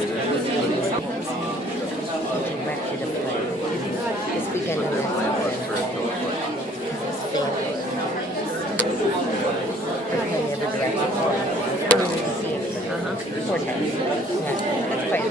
Directed a play. This weekend I'm playing every directed play. Four times. Yeah, that's quite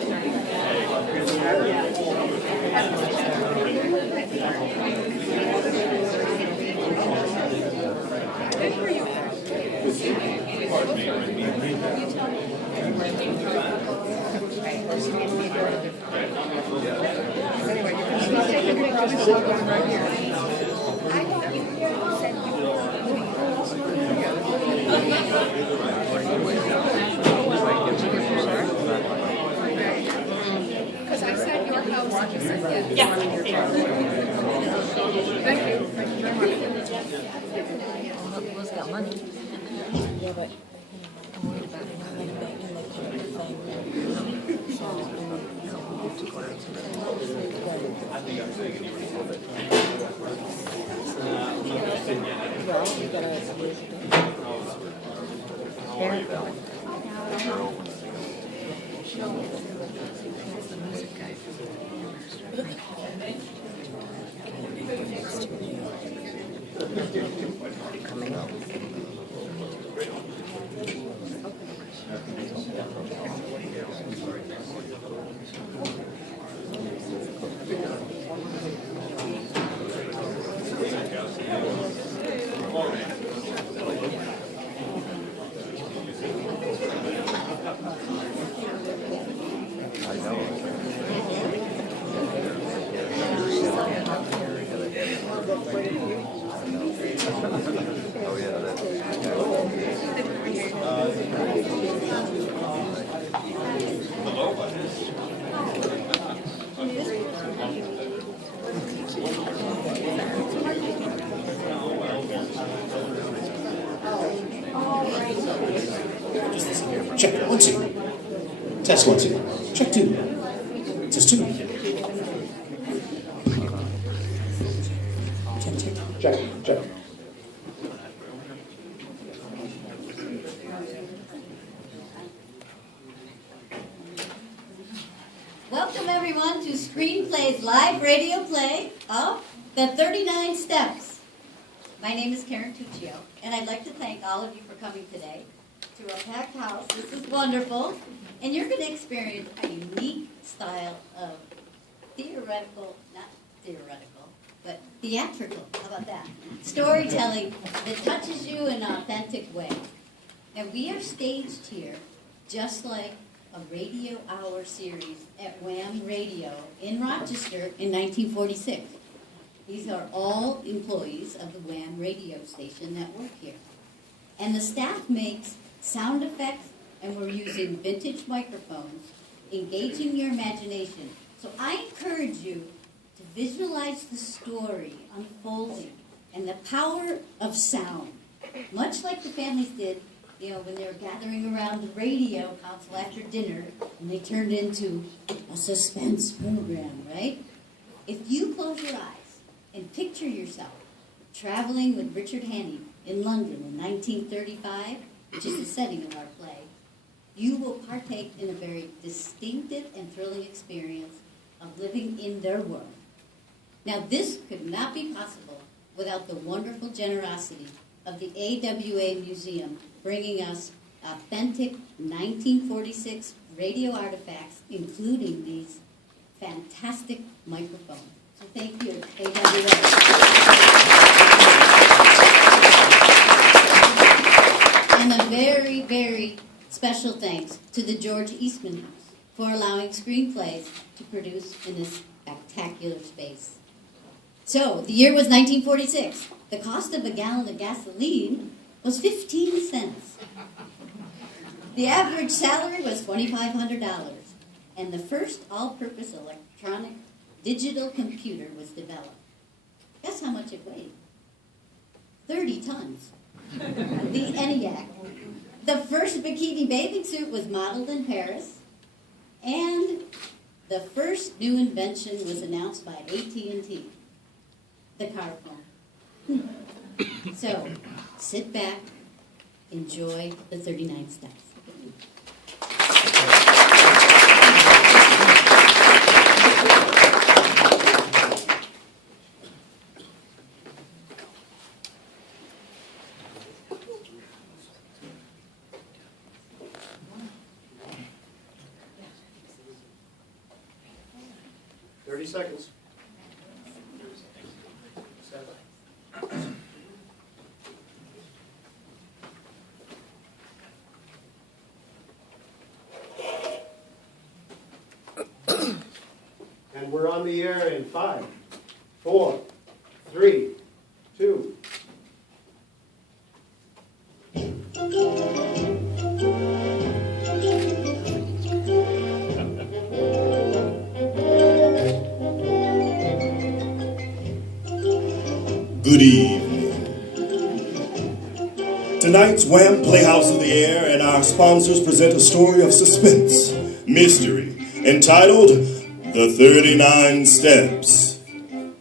Because I said your house and you said yes. Thank you. Thank you very much. People's got money. Yeah, but I'm worried about not letting back in the thing. Well, you gotta there you go. Coming up. Check, 1, 2. Test 1, 2. Check 2. Test 2. Check, check. Welcome everyone to Screenplay's live radio play of The 39 Steps. My name is Karen Tuccio, and I'd like to thank all of you for coming today to a packed house. This is wonderful, and you're going to experience a unique style of but theatrical, how about that? Storytelling that touches you in an authentic way. And we are staged here just like a radio hour series at Wham Radio in Rochester in 1946. These are all employees of the Wham radio station that work here. And the staff makes sound effects, and we're using vintage microphones, engaging your imagination. So I encourage you to visualize the story unfolding and the power of sound, much like the families did, when they were gathering around the radio console after dinner, and they turned into a suspense program, right? If you close your eyes and picture yourself traveling with Richard Hannay in London in 1935, which is the setting of our play, you will partake in a very distinctive and thrilling experience of living in their world. Now, this could not be possible without the wonderful generosity of the AWA Museum bringing us authentic 1946 radio artifacts, including these fantastic microphones. So thank you, AWA. And a very, very special thanks to the George Eastman House for allowing Screenplays to produce in this spectacular space. So, the year was 1946. The cost of a gallon of gasoline was 15 cents. The average salary was $2,500. And the first all-purpose electronic digital computer was developed. Guess how much it weighed? 30 tons. The ENIAC. The first bikini bathing suit was modeled in Paris. And the first new invention was announced by AT&T. The car phone. So, sit back, enjoy the 39 steps. 30 seconds. And we're on the air in 5, 4, 3, 2. Good evening. Tonight's Wham Playhouse of the Air and our sponsors present a story of suspense, mystery, entitled The 39 Steps.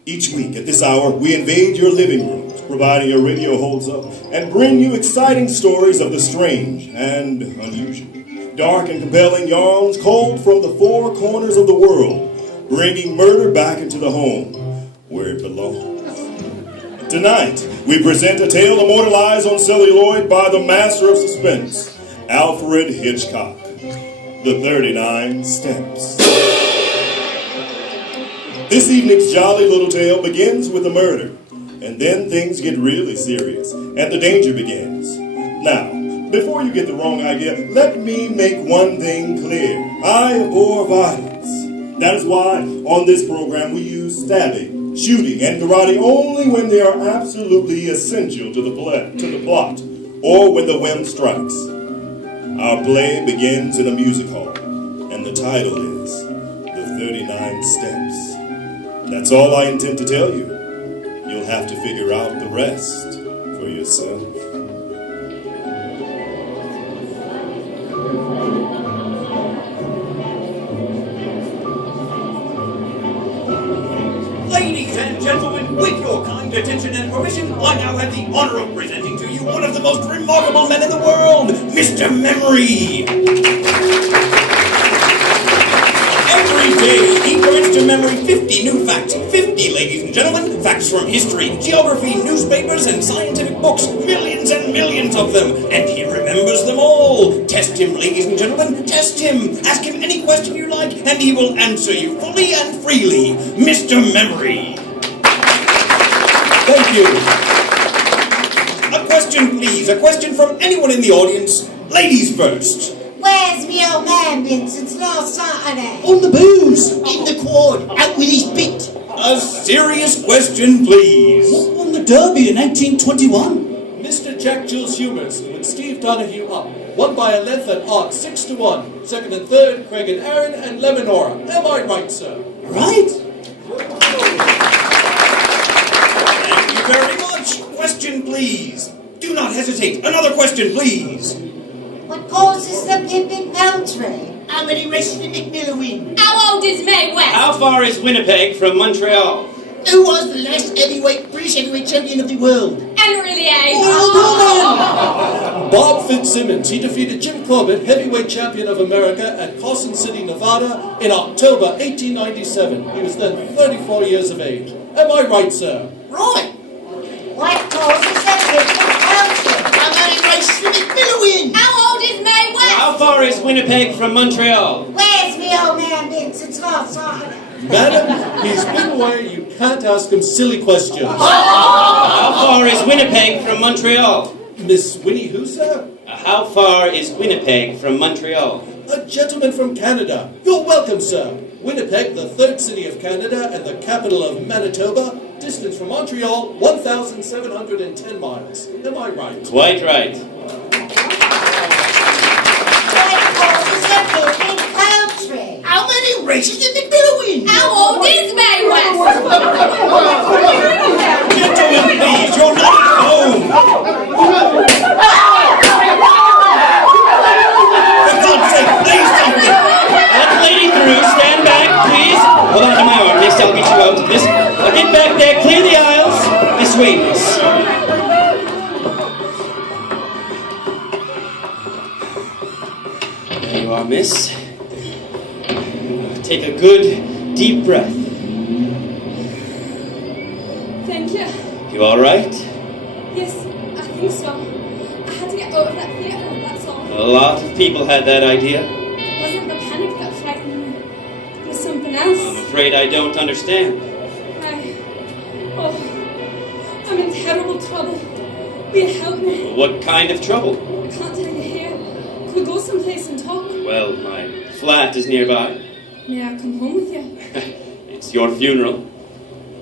Each week at this hour, we invade your living rooms, providing your radio holds up, and bring you exciting stories of the strange and unusual. Dark and compelling yarns culled from the four corners of the world, bringing murder back into the home where it belongs. Tonight, we present a tale immortalized on celluloid by the master of suspense, Alfred Hitchcock. The 39 Steps. This evening's jolly little tale begins with a murder, and then things get really serious, and the danger begins. Now, before you get the wrong idea, let me make one thing clear. I abhor violence. That is why, on this program, we use stabbing, shooting, and karate only when they are absolutely essential to the plot, or when the whim strikes. Our play begins in a music hall, and the title is The 39 Steps. That's all I intend to tell you. You'll have to figure out the rest for yourself. Ladies and gentlemen, with your kind attention and permission, I now have the honor of presenting to you one of the most remarkable men in the world, Mr. Memory. Every day, he brings to memory 50 new facts. 50, ladies and gentlemen, facts from history, geography, newspapers, and scientific books. Millions and millions of them. And he remembers them all. Test him, ladies and gentlemen. Test him. Ask him any question you like, and he will answer you fully and freely. Mr. Memory. Thank you. A question, please. A question from anyone in the audience. Ladies first. Where's me old man been since last Saturday? On the booze, in the quad, out with his bit. A serious question, please. What won the Derby in 1821? Mr. Jack Jules Humors with Steve Donahue up. Won by a length at odds 6-1. Second and third, Craig and Aaron and Lemonora. Am I right, sir? Right. Thank you very much. Question, please. Do not hesitate. Another question, please. What causes the pimpin' Peltry? How many races did McMillan win? How old is Mae West? How far is Winnipeg from Montreal? Who was the last British heavyweight champion of the world? Henry VIII. Bob Fitzsimmons. He defeated Jim Corbett, heavyweight champion of America, at Carson City, Nevada in October 1897. He was then 34 years of age. Am I right, sir? Right. What causes the pimpin' Peltry? How many races did McMillan win? How old is Mae West? How far is Winnipeg from Montreal? Where's me old man been since last Saturday? Madam, he's been away. You can't ask him silly questions. How far is Winnipeg from Montreal? Miss Winnie who, sir? How far is Winnipeg from Montreal? A gentleman from Canada. You're welcome, sir. Winnipeg, the third city of Canada and the capital of Manitoba. Distance from Montreal, 1,710 miles. Am I right? Quite right. What causes the pimpin' Peltry? How many races did McMillan win? How old is Mae West? Gentlemen, please. You're not at home. For God's sake, please something. Let the lady through. Stand back, please. Hold on to my arm. Yes, I'll get you out. This. Now get back there. Clear the aisles. This way, miss. There you are, miss. Take a good, deep breath. Thank you. You all right? Yes, I think so. I had to get out of that theatre, that's all. A lot of people had that idea. It wasn't the panic that frightened me. It was something else. else? I'm afraid I don't understand. I'm in terrible trouble. Will you help me? What kind of trouble? I can't tell you here. Could we go someplace and talk? Well, my flat is nearby. May I come home with you? It's your funeral.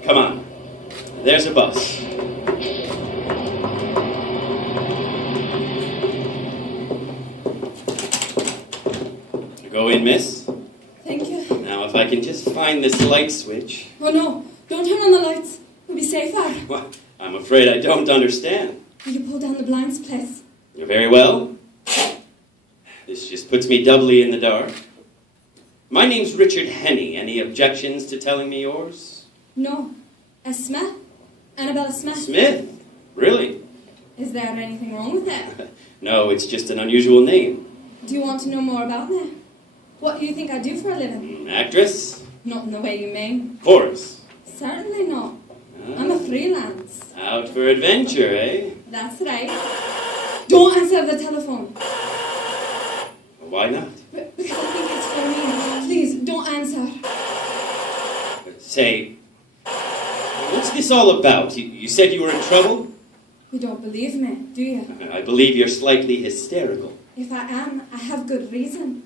Come on. There's a bus. Go in, miss. Thank you. Now, if I can just find this light switch. Oh no, don't turn on the lights. We'll be safer. Well, I'm afraid I don't understand. Will you pull down the blinds, please? You're very well. This just puts me doubly in the dark. My name's Richard Henney. Any objections to telling me yours? No. Smith? Annabella Smith? Smith? Really? Is there anything wrong with that? No, it's just an unusual name. Do you want to know more about me? What do you think I do for a living? Actress? Not in the way you mean. Chorus? Certainly not. I'm a freelance. Out for adventure, eh? That's right. Don't answer the telephone. Why not? Because I think it's for me. Please, don't answer. Say, what's this all about? You said you were in trouble? You don't believe me, do you? I believe you're slightly hysterical. If I am, I have good reason.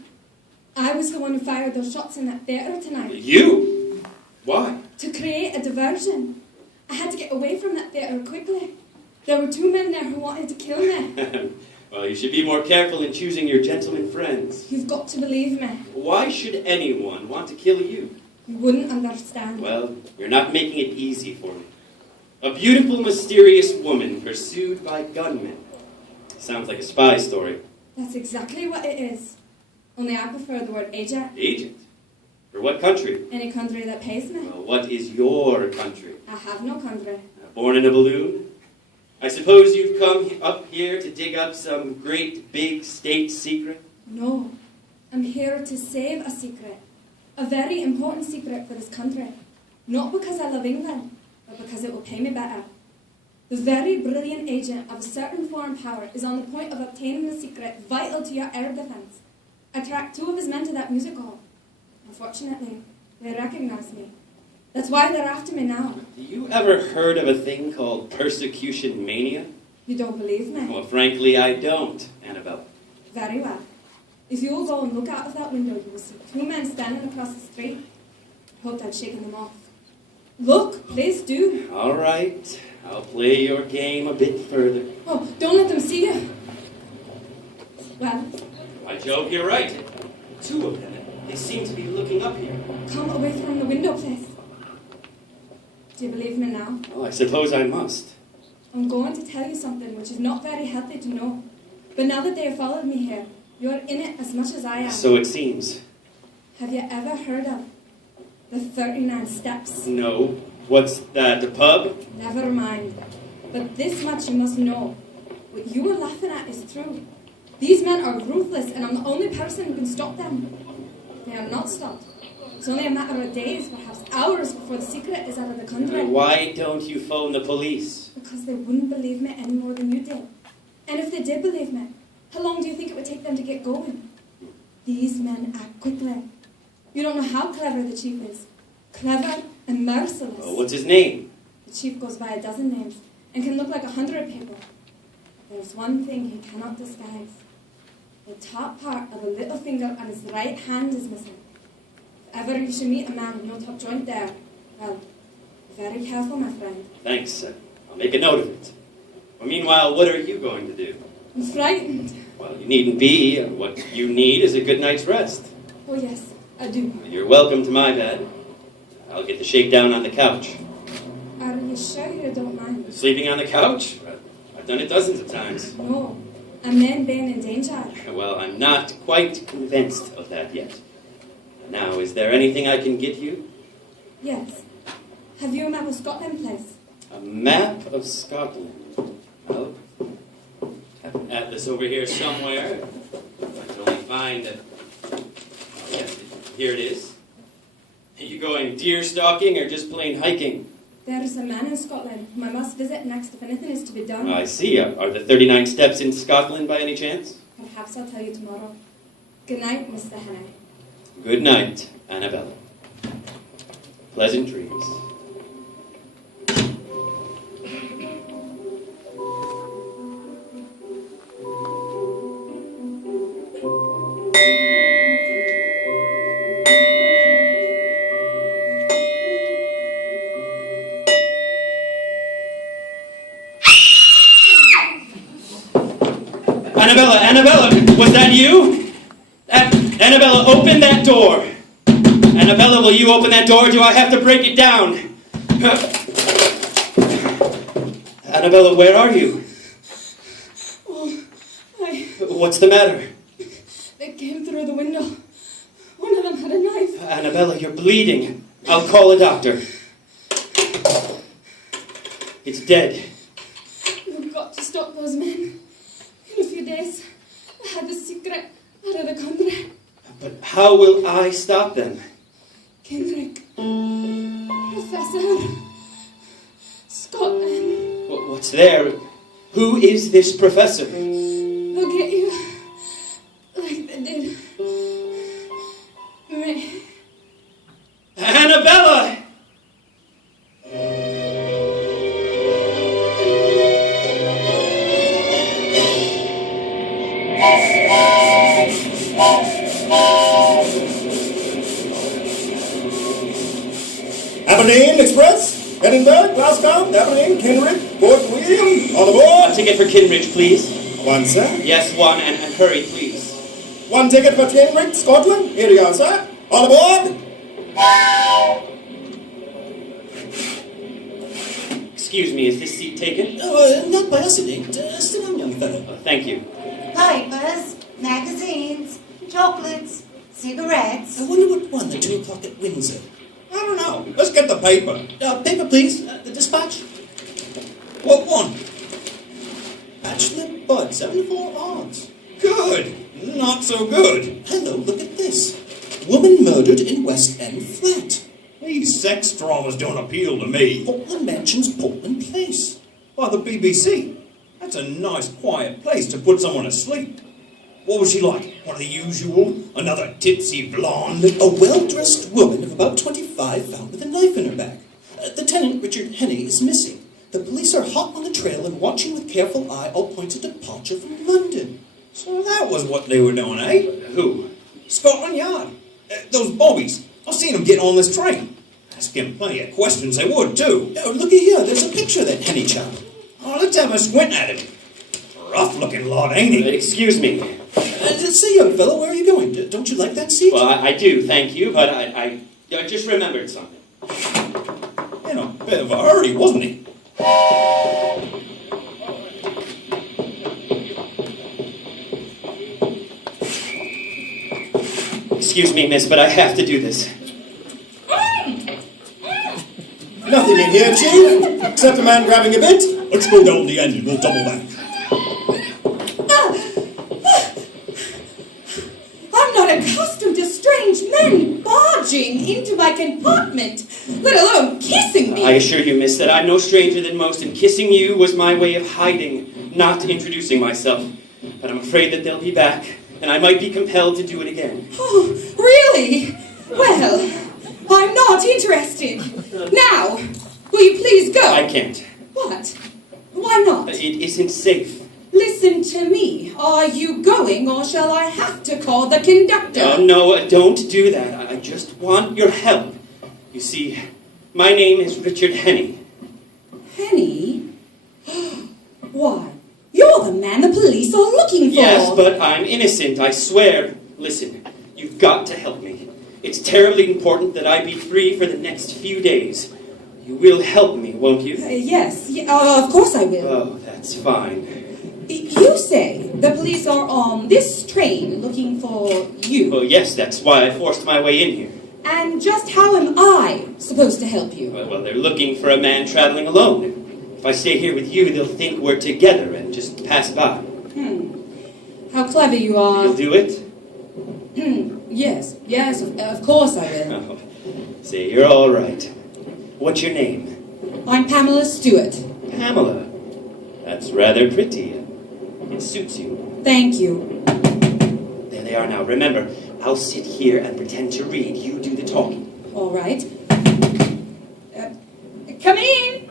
I was the one who fired those shots in that theatre tonight. You? Why? To create a diversion. I had to get away from that theatre quickly. There were 2 men there who wanted to kill me. Well, you should be more careful in choosing your gentleman friends. You've got to believe me. Why should anyone want to kill you? You wouldn't understand. Well, you're not making it easy for me. A beautiful, mysterious woman pursued by gunmen. Sounds like a spy story. That's exactly what it is. Only I prefer the word agent. Agent? For what country? Any country that pays me. Well, what is your country? I have no country. Born in a balloon? I suppose you've come up here to dig up some great big state secret? No. I'm here to save a secret. A very important secret for this country. Not because I love England, but because it will pay me better. The very brilliant agent of a certain foreign power is on the point of obtaining a secret vital to your air defense. I tracked 2 of his men to that music hall. Unfortunately, they recognized me. That's why they're after me now. Have you ever heard of a thing called persecution mania? You don't believe me? Well, frankly, I don't, Annabelle. Very well. If you will go and look out of that window, you will see 2 men standing across the street. I hoped I'd shaken them off. Look, please do. All right. I'll play your game a bit further. Oh, don't let them see you. Well? By Jove, you're right. 2 of them. They seem to be looking up here. Come away from the window, please. Do you believe me now? Well, I suppose I must. I'm going to tell you something which is not very healthy to know. But now that they have followed me here, you're in it as much as I am. So it seems. Have you ever heard of the 39 Steps? No. What's that, a pub? Never mind. But this much you must know. What you were laughing at is true. These men are ruthless, and I'm the only person who can stop them. They are not stopped. It's only a matter of days, perhaps hours, before the secret is out of the country. Why don't you phone the police? Because they wouldn't believe me any more than you did. And if they did believe me, how long do you think it would take them to get going? These men act quickly. You don't know how clever the chief is. Clever and merciless. Oh, what's his name? The chief goes by a dozen names and can look like 100 people. There's one thing he cannot disguise. The top part of a little finger on his right hand is missing. If ever you should meet a man with no top joint there, well, be very careful, my friend. Thanks. I'll make a note of it. Well, meanwhile, what are you going to do? I'm frightened. Well, you needn't be. What you need is a good night's rest. Oh, yes, I do. You're welcome to my bed. I'll get the shakedown on the couch. Are you sure you don't mind? Sleeping on the couch? I've done it dozens of times. No. A man being in danger. Well, I'm not quite convinced of that yet. Now, is there anything I can get you? Yes. Have you a map of Scotland, please? A map of Scotland. Well, I have an atlas over here somewhere. I can only find it. Oh, yes, here it is. Are you going deer stalking or just plain hiking? There is a man in Scotland whom I must visit next if anything is to be done. I see. Are the 39 steps in Scotland by any chance? Perhaps I'll tell you tomorrow. Good night, Mr. Henney. Good night, Annabella. Pleasant dreams. Annabella, was that you? Annabella, open that door. Annabella, will you open that door, or do I have to break it down? Annabella, where are you? Oh, What's the matter? They came through the window. One of them had a knife. Annabella, you're bleeding. I'll call a doctor. It's dead. We've got to stop those men. In a few days, I had the secret out of the country. But how will I stop them? Kendrick. Professor. Scotland. What's there? Who is this professor? They'll get you. Like they did me. Annabella! Aberdeen Express, Edinburgh, Glasgow, Aberdeen, Kenrick, Port William, on the board. A ticket for Kinridge, please. One, sir. Yes, one, and hurry, please. One ticket for Kenrick, Scotland. Here you go, sir. On the board. Excuse me, is this seat taken? Not by us, it ain't. Sit down, young fellow. Thank you. Papers, magazines, chocolates, cigarettes. I wonder what won the 2 o'clock at Windsor. I don't know. Let's get the paper. Paper, please. The dispatch. What one? Bachelor Bud, 74 odds. Good. Not so good. Hello, look at this. Woman murdered in West End flat. These sex dramas don't appeal to me. Portland mentions Portland Place. By the BBC. That's a nice, quiet place to put someone asleep. What was she like? One of the usual? Another tipsy blonde? A well-dressed woman of about 25 found with a knife in her bag. The tenant, Richard Henney, is missing. The police are hot on the trail and watching with careful eye all points of departure from London. So that was what they were doing, eh? Who? Scotland Yard. Those bobbies. I've seen them getting on this train. Ask him plenty of questions, they would, too. Oh, looky here, there's a picture of that Henney chap. Oh, let's have a squint at him. Rough-looking lot, ain't he? Excuse me. Say, young fellow, where are you going? Don't you like that seat? Well, I do, thank you, but I just remembered something. In a bit of a hurry, wasn't he? Excuse me, miss, but I have to do this. Nothing in here, Chief, except a man grabbing a bit. Let's go down the end and we'll double back. I'm not accustomed to strange men barging into my compartment, let alone kissing me. I assure you, miss, that I'm no stranger than most, and kissing you was my way of hiding, not introducing myself. But I'm afraid that they'll be back, and I might be compelled to do it again. Oh, really? Well, I'm not interested. Now, will you please go? I can't. What? Why not? It isn't safe. Listen to me. Are you going, or shall I have to call the conductor? No, don't do that. I just want your help. You see, my name is Richard Henney. Henney? Why, you're the man the police are looking for. Yes, but I'm innocent, I swear. Listen, you've got to help me. It's terribly important that I be free for the next few days. You will help me, won't you? Yes, of course I will. Oh, that's fine. You say the police are on this train looking for you. Well, yes, that's why I forced my way in here. And just how am I supposed to help you? Well, they're looking for a man traveling alone. If I stay here with you, they'll think we're together and just pass by. How clever you are. You'll do it? Yes, of course I will. Oh, see, you're all right. What's your name? I'm Pamela Stewart. Pamela. That's rather pretty. It suits you. Thank you. There they are now. Remember, I'll sit here and pretend to read. You do the talking. All right. Come in.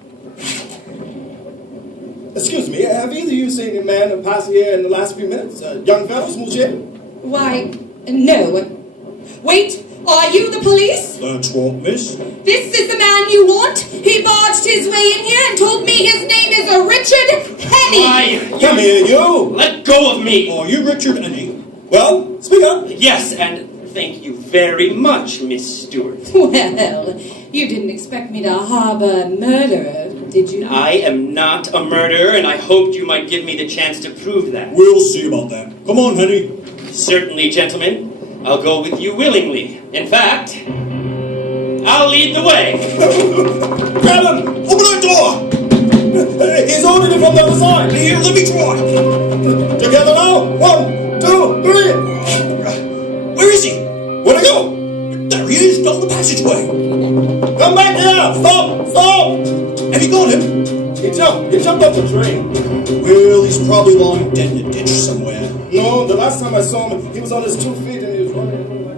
Excuse me, have either of you seen a man pass here in the last few minutes? Young fellows, monsieur? Why, no. Wait, are you the police? That's what, miss. This is the man you want? He barged his way in here and told me his name is Richard Henney. Why, Come here, you! let go of me! Oh, you Richard Henney. Well, speak up. Yes, and thank you very much, Miss Stewart. Well, you didn't expect me to harbor a murderer, did you? I am not a murderer, and I hoped you might give me the chance to prove that. We'll see about that. Come on, Henny. Certainly, gentlemen. I'll go with you willingly. In fact, I'll lead the way. Grab him! Open that door! He's holding it from the other side. Here, let me try. Together now. 1, 2, 3. Where is he? Where'd he go? There he is, down the passageway. Come back here! Stop! Stop! Have you got him? He jumped off the train. Well, he's probably lying dead in a ditch somewhere. No, the last time I saw him, he was on his 2 feet and he was running like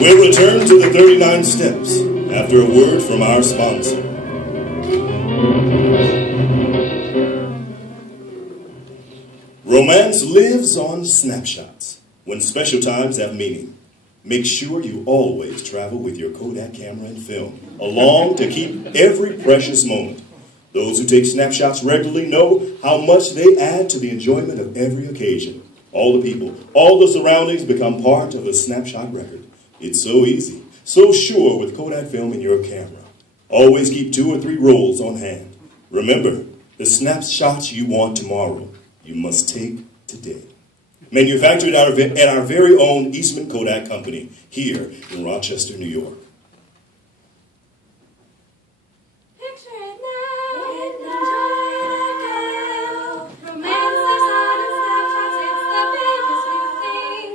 We'll return to the 39 steps after a word from our sponsor. Romance lives on snapshots. When special times have meaning, make sure you always travel with your Kodak camera and film along to keep every precious moment. Those who take snapshots regularly know how much they add to the enjoyment of every occasion. All the people, all the surroundings become part of a snapshot record. It's so easy, so sure with Kodak film in your camera. Always keep 2 or 3 rolls on hand. Remember, the snapshots you want tomorrow, you must take today. Manufactured at our very own Eastman Kodak Company here in Rochester, New York. Picture it now, romance lives on in snapshots, it's the biggest new thing.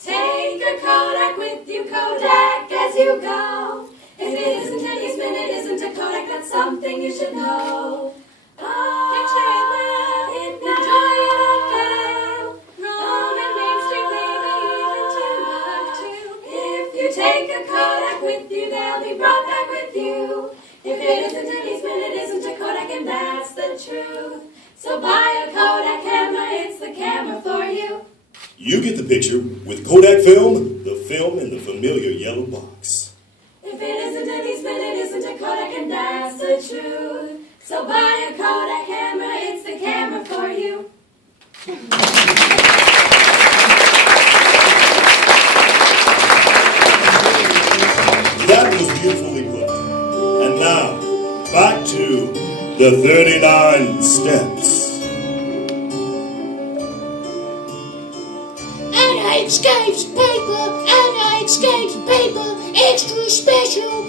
Take a Kodak with you, Kodak, as you go. If it isn't an Eastman, it isn't a Kodak, that's something you should know. Picture it now, enjoy it now. Roam and Main Street, maybe even Timbuktu. If you take a Kodak with you, they'll be brought back with you. If it isn't an Eastman, it isn't a Kodak, and that's the truth. So buy a Kodak camera, it's the camera for you. You get the picture with Kodak film, the film in the familiar yellow box. If it isn't an Eastman, it isn't a Kodak, and that's the truth. So buy a Kodak camera, it's the camera for you. That was beautifully put. And now, back to the 39 steps. And I escaped paper, extra special.